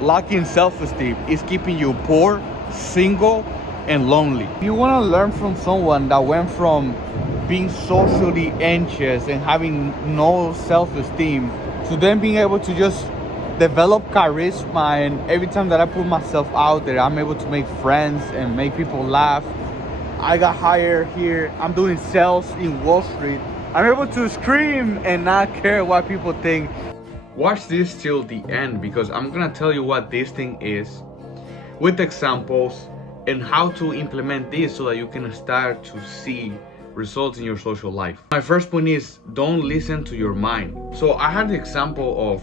lacking self-esteem is keeping you poor, single, and lonely. If you want to learn from someone that went from being socially anxious and having no self-esteem to then being able to just develop charisma, and every time that I put myself out there, I'm able to make friends and make people laugh. I got hired here. I'm doing sales in Wall Street. I'm able to scream and not care what people think. Watch this till the end, because I'm gonna tell you what this thing is with examples and how to implement this so that you can start to see results in your social life. My first point is, don't listen to your mind. So I had the example of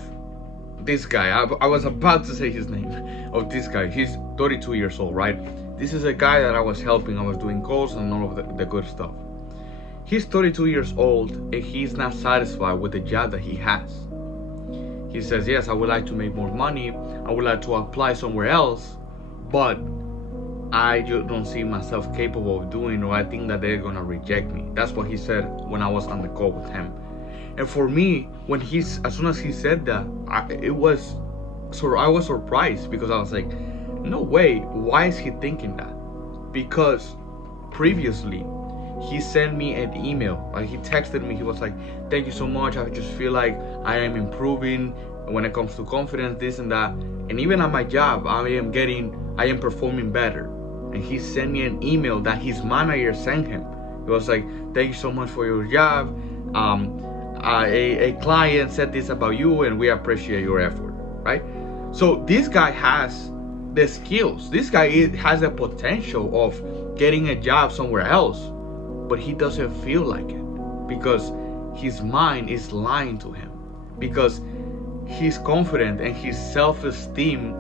this guy. I was about to say his name, of this guy. He's 32 years old, right? This is a guy that I was helping. I was doing calls and all of the good stuff. He's 32 years old and he's not satisfied with the job that he has. He says, yes, I would like to make more money. I would like to apply somewhere else, but I just don't see myself capable of doing, or I think that they're gonna reject me. That's what he said when I was on the call with him. And for me, as soon as he said that, I was surprised, because I was like, no way, why is he thinking that? Because previously, he sent me an email, like he texted me, he was like, thank you so much, I just feel like I am improving when it comes to confidence, this and that. And even at my job, I am performing better. And he sent me an email that his manager sent him. It was like, thank you so much for your job. A client said this about you and we appreciate your effort, right? So this guy has the skills. This guy has the potential of getting a job somewhere else, but he doesn't feel like it because his mind is lying to him, because he's confident and his self-esteem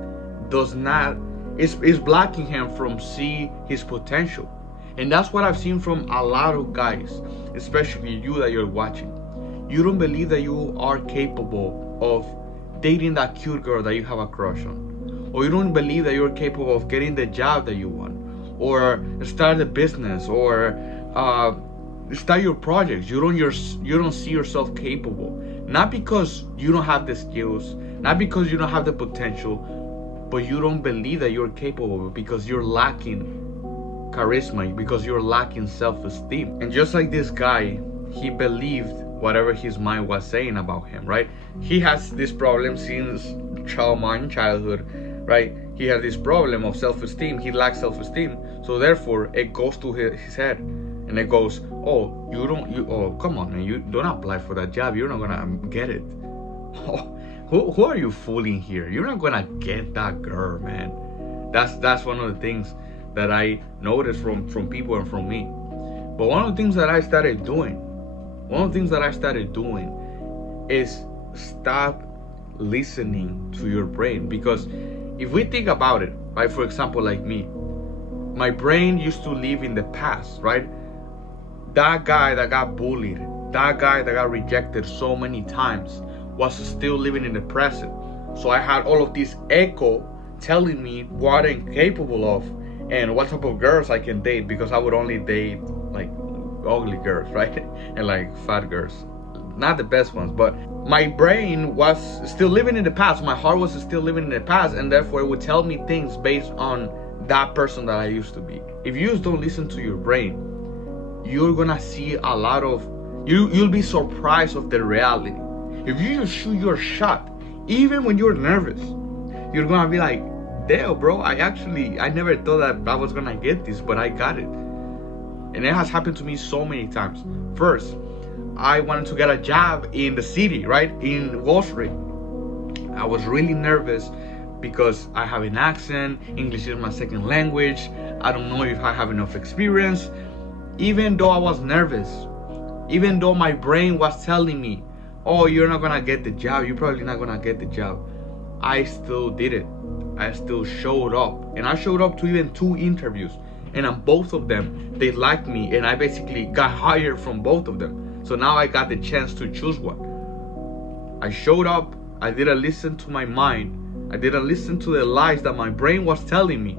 is blocking him from seeing his potential. And that's what I've seen from a lot of guys, especially you that you're watching. You don't believe that you are capable of dating that cute girl that you have a crush on, or you don't believe that you're capable of getting the job that you want, or start a business, or start your projects. You don't see yourself capable, not because you don't have the skills, not because you don't have the potential, but you don't believe that you're capable because you're lacking charisma, because you're lacking self-esteem. And just like this guy, he believed whatever his mind was saying about him, right? He has this problem since childhood, right? He has this problem of self-esteem. He lacks self-esteem, so therefore it goes to his head, and it goes, oh, come on, man, you don't apply for that job, you're not gonna get it. Who are you fooling here? You're not gonna get that girl, man. That's one of the things that I noticed from people and from me. But one of the things that I started doing is stop listening to your brain. Because if we think about it, right, for example, like me, my brain used to live in the past, right? That guy that got bullied, that guy that got rejected so many times was still living in the present. So I had all of this echo telling me what I'm capable of and what type of girls I can date, because I would only date like ugly girls, right? And like fat girls, not the best ones. But my brain was still living in the past, my heart was still living in the past, and therefore it would tell me things based on that person that I used to be. If you just don't listen to your brain, you're gonna see a lot of you'll be surprised of the reality. If you just shoot your shot, even when you're nervous, you're gonna be like, damn, bro, I never thought that I was gonna get this, but I got it. And it has happened to me so many times. First, I wanted to get a job in the city, right, in Wall Street. I was really nervous because I have an accent, English is my second language, I don't know if I have enough experience. Even though I was nervous, even though my brain was telling me, oh, you're not gonna get the job, you're probably not gonna get the job, I still did it. I still showed up, and I showed up to even 2 interviews, and on both of them they liked me, and I basically got hired from both of them. So now I got the chance to choose one. I showed up, I didn't listen to my mind, I didn't listen to the lies that my brain was telling me,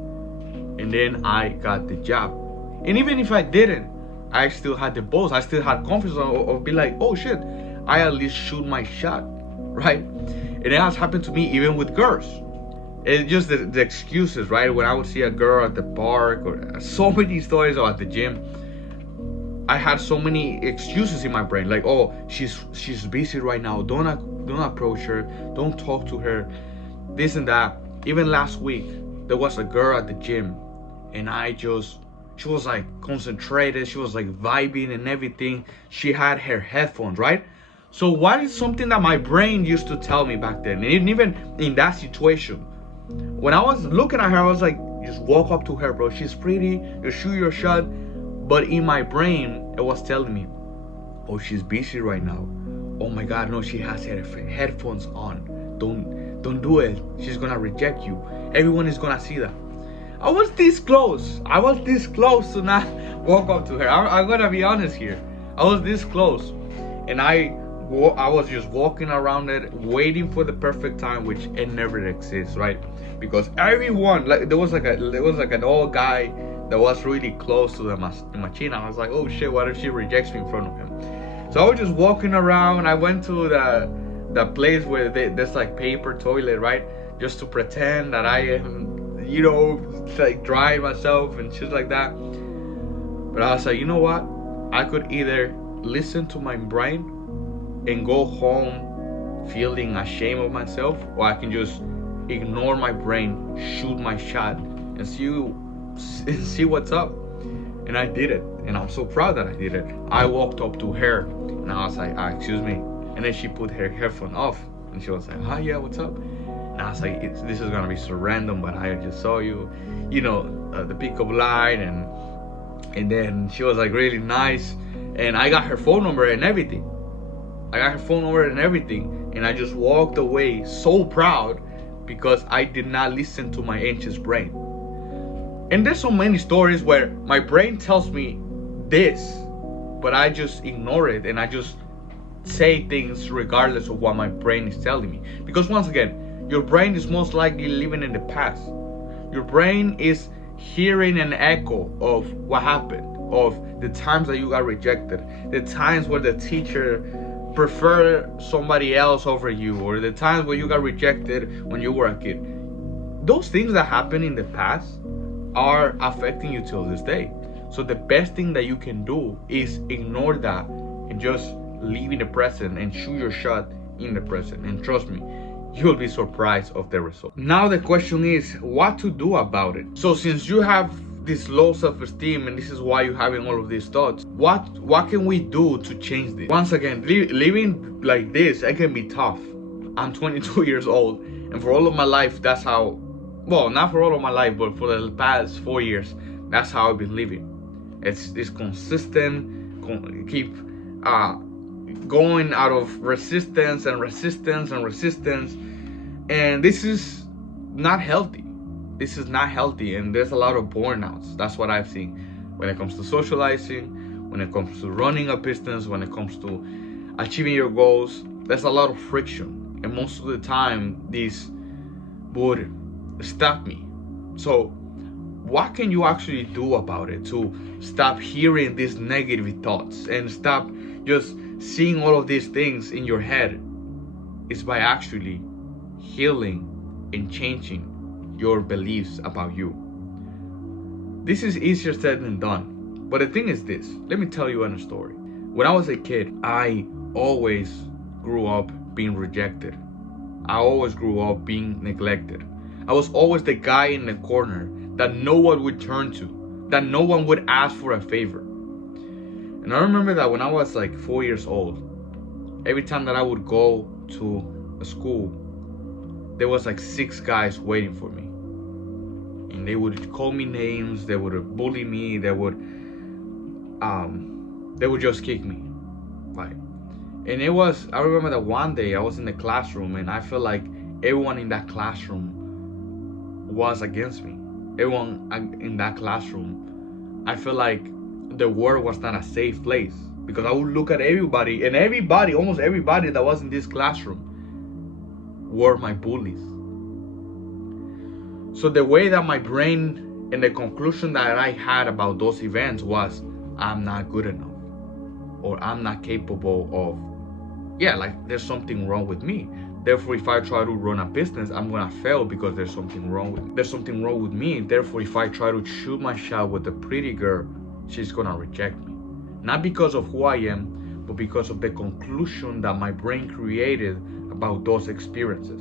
and then I got the job. And even if I didn't, I still had the balls, I still had confidence of be like, oh shit, I at least shoot my shot, right? And it has happened to me even with girls. It's just the excuses, right? When I would see a girl at the park, or so many stories, or at the gym, I had so many excuses in my brain, like, oh, she's busy right now. Don't approach her. Don't talk to her. This and that. Even last week, there was a girl at the gym, and she was like concentrated. She was like vibing and everything. She had her headphones, right? So what is something that my brain used to tell me back then, and even in that situation, when I was looking at her, I was like, just walk up to her, bro. She's pretty. Just shoot your shot. But in my brain, it was telling me, oh, she's busy right now. Oh my God, no, she has her headphones on. Don't do it. She's gonna reject you. Everyone is gonna see that. I was this close. To not walk up to her. I'm gonna be honest here. I was this close, and I was just walking around it, waiting for the perfect time, which it never exists, right? Because everyone, like, there was like an old guy that was really close to the machine. I was like, oh shit, what if she rejects me in front of him? So I was just walking around. I went to the place where there's like paper toilet, right? Just to pretend that I am, like drying myself and shit like that. But I was like, you know what? I could either listen to my brain and go home feeling ashamed of myself, or I can just ignore my brain, shoot my shot, and see what's up. And I did it, and I'm so proud that I did it. I walked up to her, and I was like, excuse me. And then she put her headphone off, and she was like, hi, yeah, what's up? And I was like, this is gonna be so random, but I just saw you, the pickup line, and then she was like really nice, and I got her phone number and everything. And I just walked away so proud because I did not listen to my anxious brain. And there's so many stories where my brain tells me this, but I just ignore it, and I just say things regardless of what my brain is telling me. Because once again, your brain is most likely living in the past. Your brain is hearing an echo of what happened, of the times that you got rejected, the times where the teacher preferred somebody else over you, or the times where you got rejected when you were a kid. Those things that happened in the past are affecting you till this day. So the best thing that you can do is ignore that and just live in the present and shoot your shot in the present. And trust me, you'll be surprised of the result. Now the question is what to do about it. So since you have this low self-esteem, and this is why you're having all of these thoughts, what can we do to change this? Once again, living like this, it can be tough. I'm 22 years old, and for all of my life, that's how, well, not for all of my life, but for the past 4 years, that's how I've been living. It's consistent, keep going out of resistance, and this is not healthy. And there's a lot of burnouts. That's what I've seen when it comes to socializing, when it comes to running a business, when it comes to achieving your goals. There's a lot of friction, and most of the time this would stop me. So what can you actually do about it to stop hearing these negative thoughts and stop just seeing all of these things in your head? Is by actually healing and changing your beliefs about you. This is easier said than done, but the thing is this. Let me tell you a story. When I was a kid, I always grew up being rejected. I always grew up being neglected. I was always the guy in the corner that no one would turn to, that no one would ask for a favor. And I remember that when I was like 4 years old, every time that I would go to a school, there was like 6 guys waiting for me. And they would call me names, they would bully me, they would just kick me. Like, and I remember that one day I was in the classroom, and I felt like everyone in that classroom was against me. Everyone in that classroom, I felt like the world was not a safe place, because I would look at everybody, and almost everybody that was in this classroom were my bullies. So the way that my brain, and the conclusion that I had about those events was, I'm not good enough, or I'm not capable of, like there's something wrong with me. Therefore, if I try to run a business, I'm gonna fail because there's something wrong with me. There's something wrong with me. Therefore, if I try to shoot my shot with a pretty girl, she's gonna reject me. Not because of who I am, but because of the conclusion that my brain created about those experiences.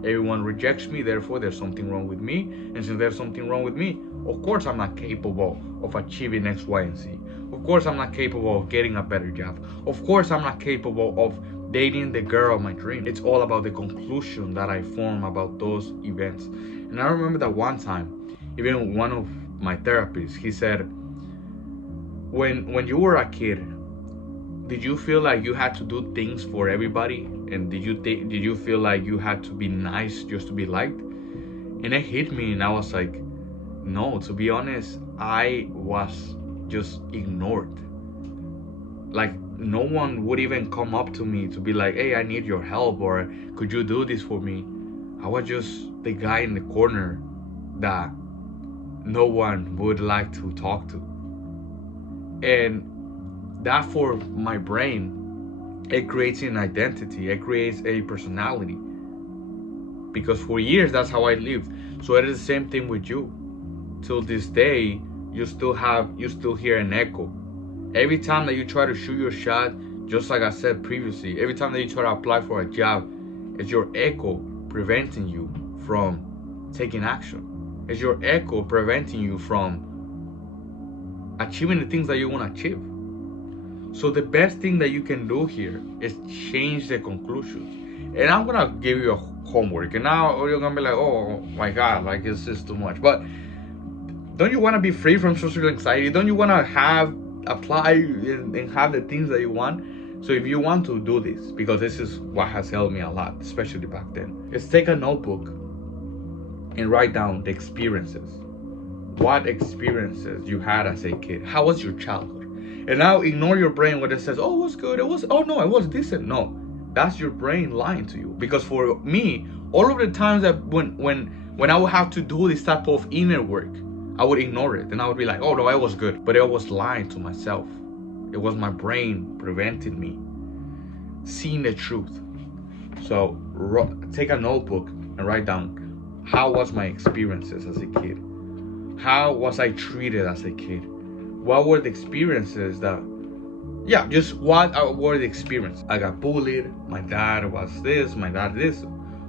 Everyone rejects me, therefore there's something wrong with me. And since there's something wrong with me, of course I'm not capable of achieving X, Y, and Z. Of course I'm not capable of getting a better job. Of course I'm not capable of dating the girl of my dream. It's all about the conclusion that I form about those events. And I remember that one time, even one of my therapists, he said, when you were a kid, did you feel like you had to do things for everybody? And did you feel like you had to be nice just to be liked? And it hit me, and I was like, no, to be honest, I was just ignored. Like, no one would even come up to me to be like, hey, I need your help, or could you do this for me? I was just the guy in the corner that no one would like to talk to. And that, for my brain, it creates an identity, it creates a personality, because for years that's how I lived. So it is the same thing with you. Till this day, you still hear an echo. Every time that you try to shoot your shot, just like I said previously, every time that you try to apply for a job, it's your echo preventing you from taking action. It's your echo preventing you from achieving the things that you want to achieve. So the best thing that you can do here is change the conclusions. And I'm gonna give you a homework, and now you're gonna be like, oh my God, like it's just too much. But don't you want to be free from social anxiety? Don't you want to apply and have the things that you want? So if you want to do this, because this is what has helped me a lot, especially back then, is take a notebook and write down the experiences. What experiences you had as a kid? How was your childhood? And now ignore your brain when it says, oh, it was good. It was decent. No, that's your brain lying to you. Because for me, all of the times that when I would have to do this type of inner work, I would ignore it. And I would be like, oh no, I was good. But I was lying to myself. It was my brain preventing me seeing the truth. So take a notebook and write down, how was my experiences as a kid? How was I treated as a kid? What were the experiences what were the experiences? I got bullied, my dad was this, my dad this.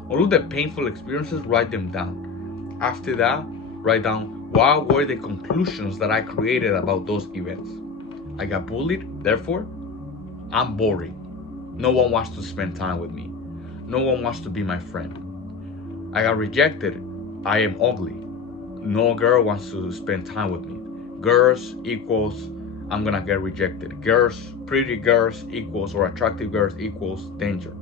All of the painful experiences, write them down. After that, write down, what were the conclusions that I created about those events? I got bullied, therefore, I'm boring. No one wants to spend time with me. No one wants to be my friend. I got rejected, I am ugly. No girl wants to spend time with me. Girls equals I'm gonna get rejected. Pretty girls equals, or attractive girls equals danger.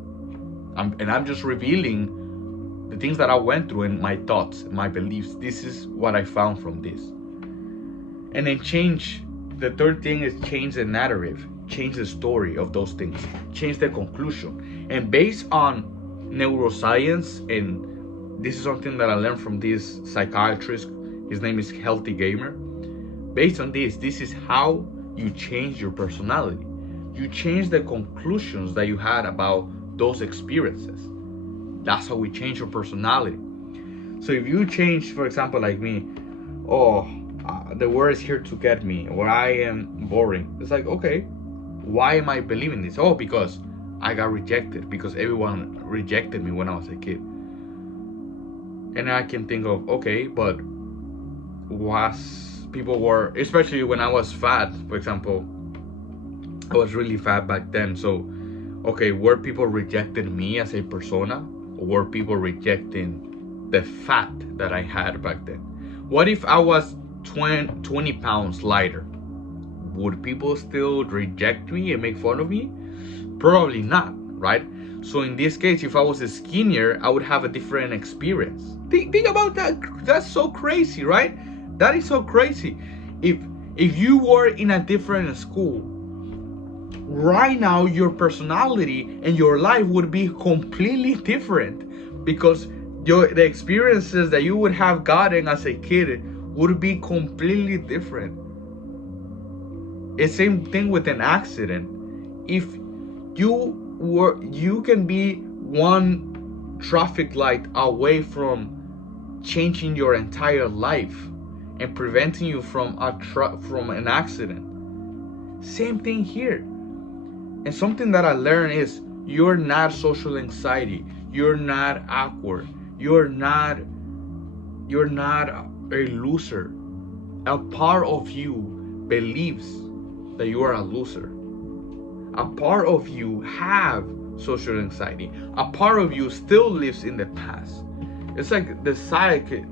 I'm just revealing the things that I went through and my thoughts, my beliefs. This is what I found from this. And then the third thing is change the narrative, change the story of those things, change the conclusion. And based on neuroscience, and this is something that I learned from this psychiatrist, his name is Healthy Gamer. Based on this is how you change your personality. You change the conclusions that you had about those experiences. That's how we change your personality. So if you change, for example, like me, the world is here to get me, or I am boring. It's like, okay, why am I believing this? Oh, because I got rejected, because everyone rejected me when I was a kid. And I can think of, okay, but people were, especially when I was fat, for example, I was really fat back then. So, okay, were people rejecting me as a persona, or were people rejecting the fat that I had back then? What if I was 20 pounds lighter? Would people still reject me and make fun of me? Probably not, right? So in this case, if I was skinnier, I would have a different experience. Think about that. That's so crazy, right? That is so crazy. If you were in a different school, right now your personality and your life would be completely different, because the experiences that you would have gotten as a kid would be completely different. It's same thing with an accident. If you can be one traffic light away from changing your entire life and preventing you from an accident. Same thing here. And something that I learned is you're not social anxiety. You're not awkward. You're not a loser. A part of you believes that you are a loser. A part of you have social anxiety. A part of you still lives in the past. It's like the psyche,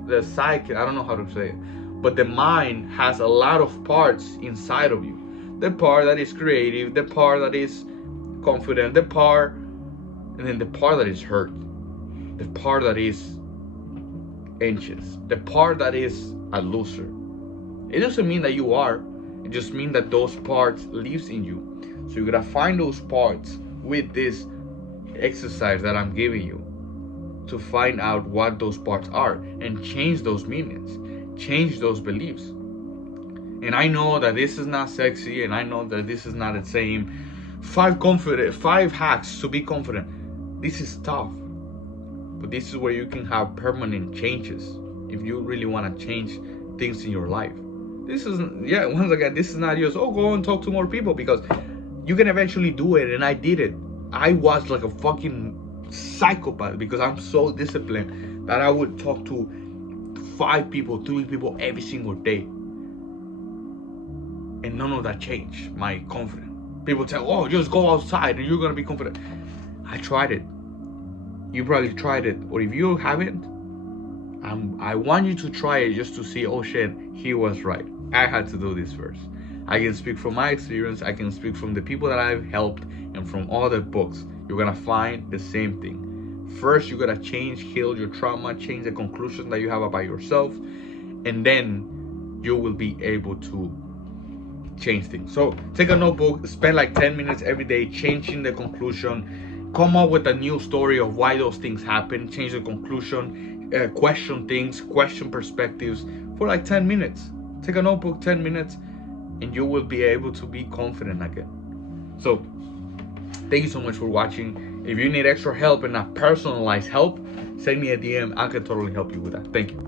I don't know how to say it, but the mind has a lot of parts inside of you. The part that is creative, the part that is confident, and then the part that is hurt, the part that is anxious, the part that is a loser. It doesn't mean that you are, it just means that those parts lives in you. So you gotta find those parts with this exercise that I'm giving you to find out what those parts are and change those meanings, change those beliefs. And I know that this is not sexy, and I know that this is not the same 5 hacks to be confident. This is tough, but this is where you can have permanent changes if you really want to change things in your life. This is, once again, this is not just, go and talk to more people, because you can eventually do it. And I did it. I was like a fucking psychopath because I'm so disciplined that I would talk to 5 people, 3 people every single day. And none of that changed my confidence. People tell, just go outside and you're going to be confident. I tried it. You probably tried it. Or if you haven't, I want you to try it just to see, shit, he was right. I had to do this first. I can speak from my experience. I can speak from the people that I've helped and from other books. You're going to find the same thing. First, you got to heal your trauma, change the conclusion that you have about yourself. And then you will be able to change things. So take a notebook, spend like 10 minutes every day changing the conclusion, come up with a new story of why those things happen, change the conclusion, question things, question perspectives for like 10 minutes. Take a notebook, 10 minutes, and you will be able to be confident again. So thank you so much for watching. If you need extra help and not personalized help, send me a DM. I can totally help you with that. Thank you.